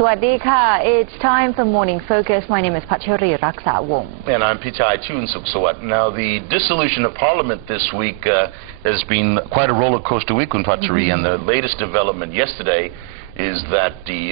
สวัสดีค่ะ It's time for Morning Focus. My name is Pachari Raksawong. And I'm Pichai Chunsuk-Sawat. Now, the dissolution of Parliament this week has been quite a roller coaster week, Pachari, and the latest development yesterday is that the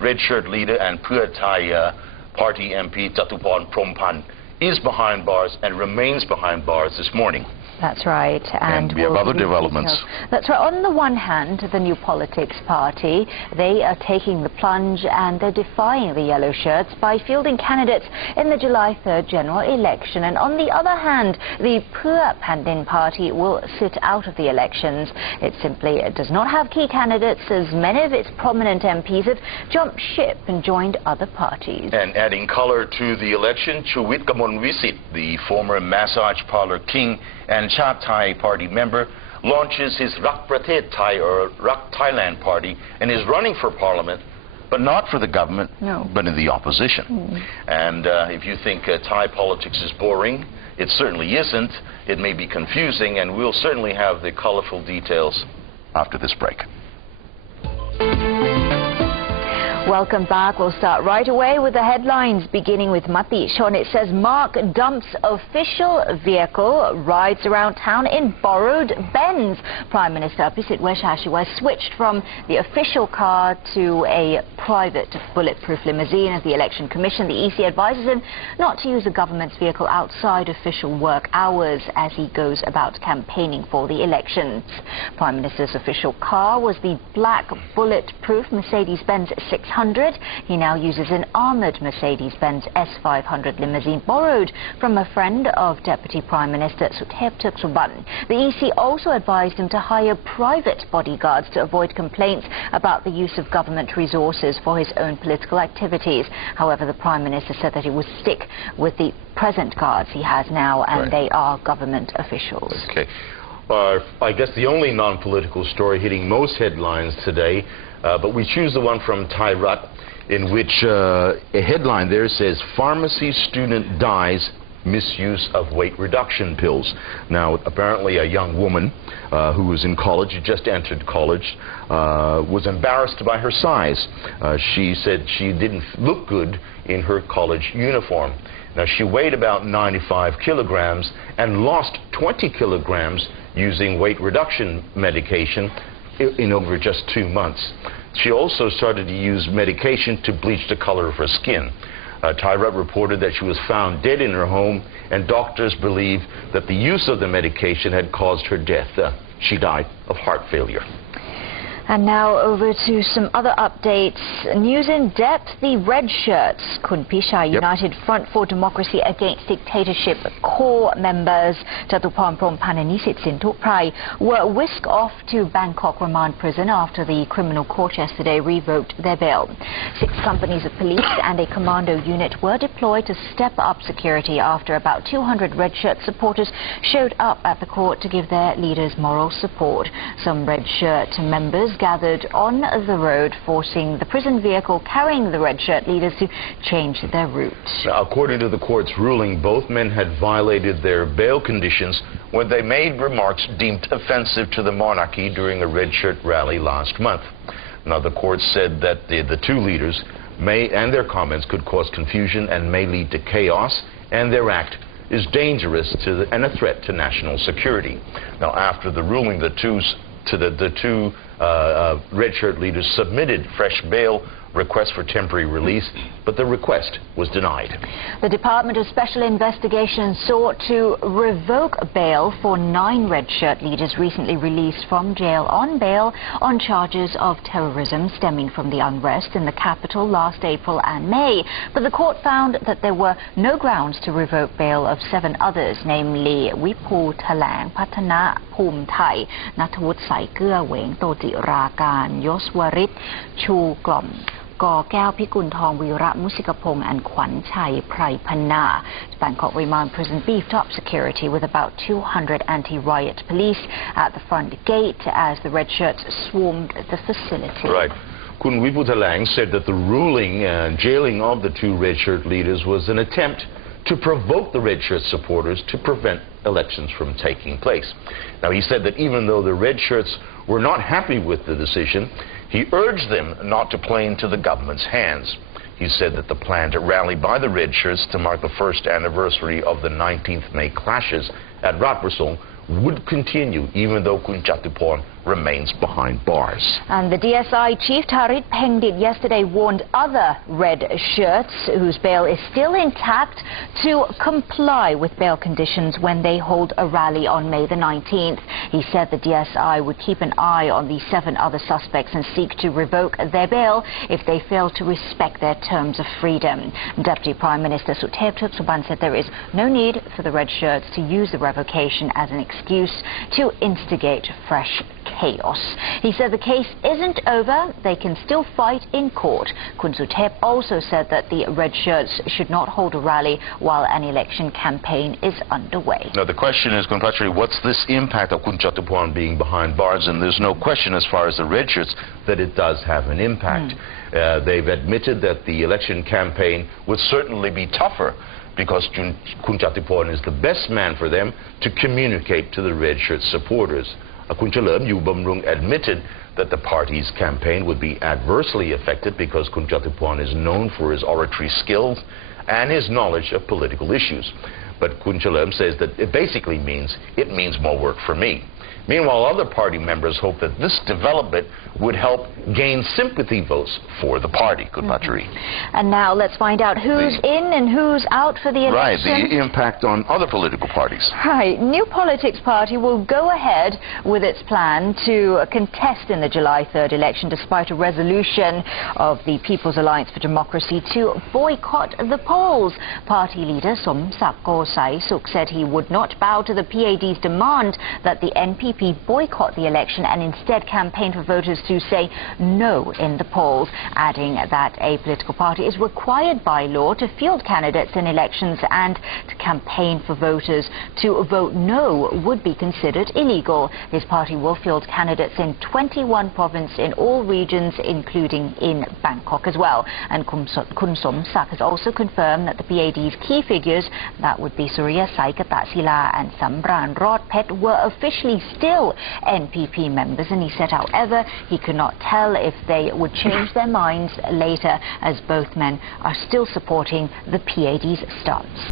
red shirt leader and Pheu Thai party MP Jatuporn is behind bars and remains behind bars this morning. That's right. And we have other developments. That's right. On the one hand, the New Politics Party, they are taking the plunge and they're defying the yellow shirts by fielding candidates in the July 3rd general election. And on the other hand, the Pheu Pandin Party will sit out of the elections. It simply does not have key candidates, as many of its prominent MPs have jumped ship and joined other parties. And adding color to the election, Chuwit Visit, the former massage parlor king and Chat Thai party member, launches his Rak Pratet Thai or Rak Thailand party and is running for parliament, but not for the government, but in the opposition. And if you think Thai politics is boring, it certainly isn't. It may be confusing, and we'll certainly have the colorful details after this break. Welcome back. We'll start right away with the headlines, beginning with Mati Chon. It says Mark dumps official vehicle, rides around town in borrowed Benz. Prime Minister Pisit Weshashiwa switched from the official car to a private bulletproof limousine as the Election Commission. The EC advises him not to use the government's vehicle outside official work hours as he goes about campaigning for the elections. Prime Minister's official car was the black bulletproof Mercedes-Benz 600. He now uses an armoured Mercedes-Benz S500 limousine borrowed from a friend of Deputy Prime Minister Suthep Thaugsuban. The EC also advised him to hire private bodyguards to avoid complaints about the use of government resources for his own political activities. However, the Prime Minister said that he would stick with the present guards he has now, and they are government officials. Okay. I guess the only non-political story hitting most headlines today, but we choose the one from Thai Rat, in which a headline there says, "Pharmacy student dies, misuse of weight reduction pills." Now, apparently a young woman who was in college, who just entered college, was embarrassed by her size. She said she didn't look good in her college uniform. Now, she weighed about 95 kilograms and lost 20 kilograms using weight reduction medication in over just 2 months. She also started to use medication to bleach the color of her skin. Thairat reported that she was found dead in her home, and doctors believe that the use of the medication had caused her death. She died of heart failure. And now over to some other updates. News in depth, the red shirts, Kun Pichai, United Front for Democracy Against Dictatorship core members, Jatuporn and Nisit Sinthuprai, were whisked off to Bangkok remand prison after the criminal court yesterday revoked their bail. 6 companies of police and a commando unit were deployed to step up security after about 200 red shirt supporters showed up at the court to give their leaders moral support. Some red shirt members gathered on the road, forcing the prison vehicle carrying the red shirt leaders to change their route. Now, according to the court's ruling, both men had violated their bail conditions when they made remarks deemed offensive to the monarchy during a red shirt rally last month. Now, the court said that the 2 leaders and their comments could cause confusion and may lead to chaos, and their act is dangerous and a threat to national security. Now, after the ruling, the two red shirt leaders submitted fresh bail requests for temporary release, but the request was denied. The Department of Special Investigations sought to revoke bail for 9 red shirt leaders recently released from jail on bail on charges of terrorism stemming from the unrest in the capital last April and May. But the court found that there were no grounds to revoke bail of 7 others, namely Wipu Thalang, Patana Phum Thai, Nathawut Sai Kua Weng, Toti Rakan, Yoswarit Chu Glom, Gor Kaew Pikul Thong, Virat Musikapong and Kwan Chai Prai Panna. Bangkok remand prison beefed up security with about 200 anti-riot police at the front gate as the red shirts swarmed the facility. Right. Kun Wipu Thalang said that the ruling and jailing of the 2 red shirt leaders was an attempt to provoke the red shirt supporters to prevent elections from taking place. Now, he said that even though the red shirts were not happy with the decision, He urged them not to play into the government's hands. He said that the planned rally by the red shirts to mark the first anniversary of the 19th May clashes at Ratbasong would continue even though Kun Jatuporn remains behind bars. And the DSI chief Tarit Pengdit yesterday warned other red shirts whose bail is still intact to comply with bail conditions when they hold a rally on May the 19th. He said the DSI would keep an eye on the 7 other suspects and seek to revoke their bail if they fail to respect their terms of freedom. Deputy Prime Minister Suthep Thuksuban said there is no need for the red shirts to use the revocation as an excuse to instigate fresh chaos. He said the case isn't over. They can still fight in court. Kun Suthep also said that the red shirts should not hold a rally while an election campaign is underway. Now the question is, Kunpachari, what's this impact of Kun Jatuporn being behind bars? And there's no question as far as the red shirts that it does have an impact. They've admitted that the election campaign would certainly be tougher because Kun Jatuporn is the best man for them to communicate to the red shirt supporters. Kun Chalerm Yubamrung admitted that the party's campaign would be adversely affected because Kun Jatuporn is known for his oratory skills and his knowledge of political issues. But Kun Chalerm says that it basically means more work for me. Meanwhile, other party members hope that this development would help gain sympathy votes for the party. Kunpachari. And now let's find out who's in and who's out for the election. Right, the impact on other political parties. Right, New Politics Party will go ahead with its plan to contest in the July 3rd election despite a resolution of the People's Alliance for Democracy to boycott the polls. Party leader Somsak Sai Suk said he would not bow to the PAD's demand that the NPP boycott the election and instead campaign for voters to say no in the polls, adding that a political party is required by law to field candidates in elections and to campaign for voters to vote no would be considered illegal. His party will field candidates in 21 provinces in all regions, including in Bangkok as well. And Kun Somsak has also confirmed that the PAD's key figures, that would be Surya Sai Katasila and Samran Rodpet, were officially still NPP members, and he said, however, he could not tell if they would change their minds later, as both men are still supporting the PAD's stance.